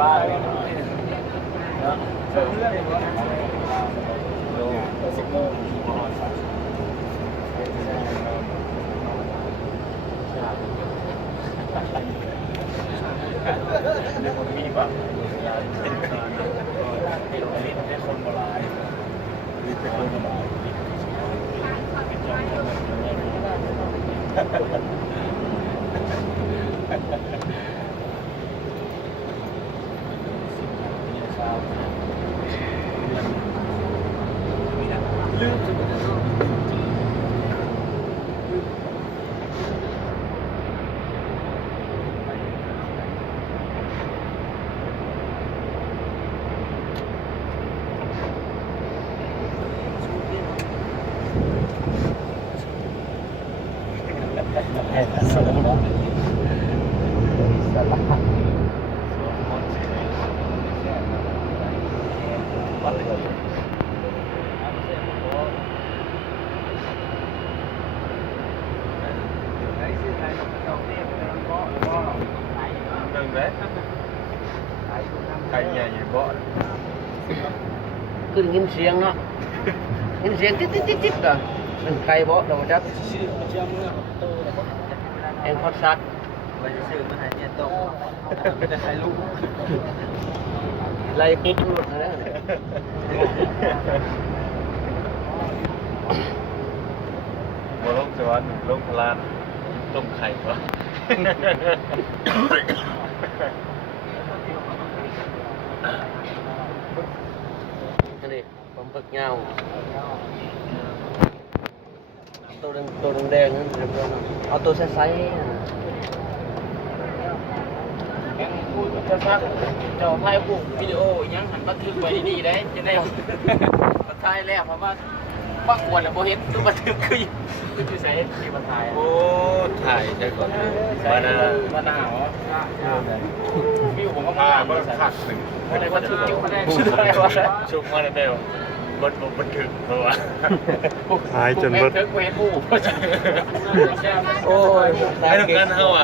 บ้านเดี๋ยวผมมีแบบลิ้นให้คนโบราณลิ้นให้คนโบราณลืมสุดเลยสมมติสลับไก่ใหญ่ๆบ่คือยินเสียงเนาะยินเสียงติ๊ดติ๊ดติ๊ดติ๊ดอ่ะมันไกลบ่เราจักเอ็งพอดซัก ไปซื้อมาให้เนี่ยโตไม่ได้ใครรู้ ไล่คุบรุดนะเนี่ย บ่ลงสวรรค์ลงพลานต้มไข่วะ นี่ผมปึกเงาตัวแดงนั่นเอาตัวใสๆจะซักเจ้าถ่ายพวกวิดีโอยังหันบันทึกไว้ดีได้จะได้มาถ่ายแล้วเพราะว่าบางคนเราเห็นคือบันทึกคืออยู่ใส่ที่มาถ่าย โอ้ถ่ายใช่ก่อน มาหนาววิวผมก็มาบันทักหนึ่งอะไรบันทึกจุ๊บมาได้ชุดอะไรวะ ชุบมาได้เร็วบันทึกเพราะว่า หายจนเบิด เทิร์กเวทผู้ โอ้ย ไม่ต้องการเท่าอ่ะ